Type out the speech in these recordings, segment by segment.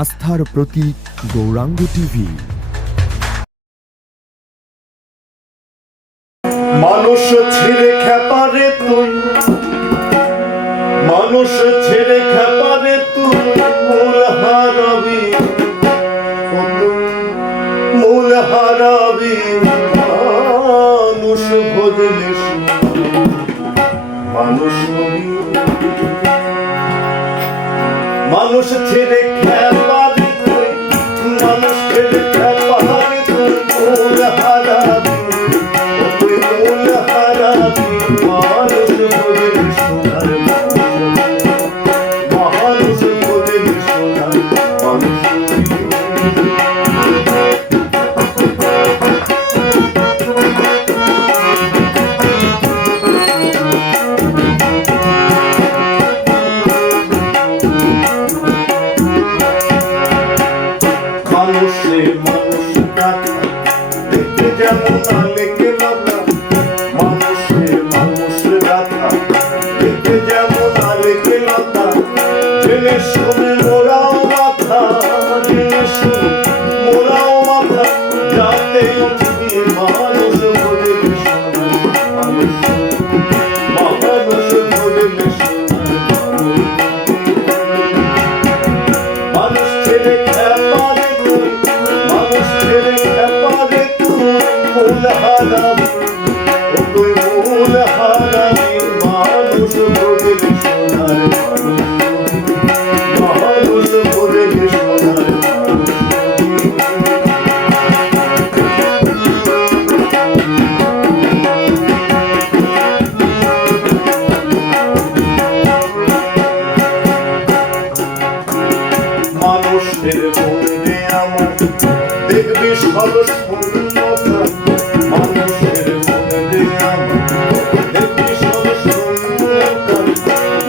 আস্থার প্রতীক গৌরাঙ্গ টিভি। মানুষ ছেড়ে খেপারে তুই, মানুষ ছেড়ে খেপারে তুই মূল হারাবি, মূল হারাবি। মানুষ ভজলে মানুষ, মানুষ ছেড়ে খেপারে তুই, মানুষ ছেড়ে খেপারে তুই মূল হারাবি, তুই মূল হারাবি। মানুষ ভজলে সোনার মানুষ ভজলে সোনার মানুষ। মানুষে মানুষ কাটা দেখতে যেমন আলেকে লতা, মানুষে মানুষ রাখা দেখতে যেমন আলেকে লতা। জেনে শুনে মোরাও মাথা, জেনে শুনে মোরাও মাথা, যাতে উঠবি মানুষ ভজলে সোনার মানুষ, মানুষ ভজলে সোনার মানুষ। মানুষ ছেড়ে খেপারে তুই, মানুষ ছেড়ে খেপারে তুই মূল হারাবি, তুই মূল হারাবি। মানুষ ভজলে সোনার মানুষ, মানুষ ভজলে সোনার মানুষ। মানুষের মনে আমার দেখবি সরস শূন্যতা, মানুষের মনে আমার দেখবি সরস শূন্যতা।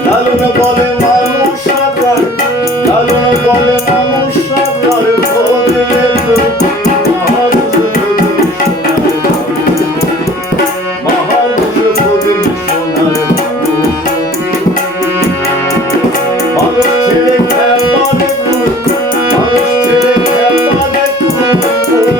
লালন বলে মানুষ আকার, লালন বলে মানুষ আকার ভজলে মানুষ ভজলে সোনার মানুষ, মানুষ ভজলে সোনার মানুষ। মানুষ ছেড়ে খেপারে তুই, মানুষ ছেড়ে খেপারে তুই মূল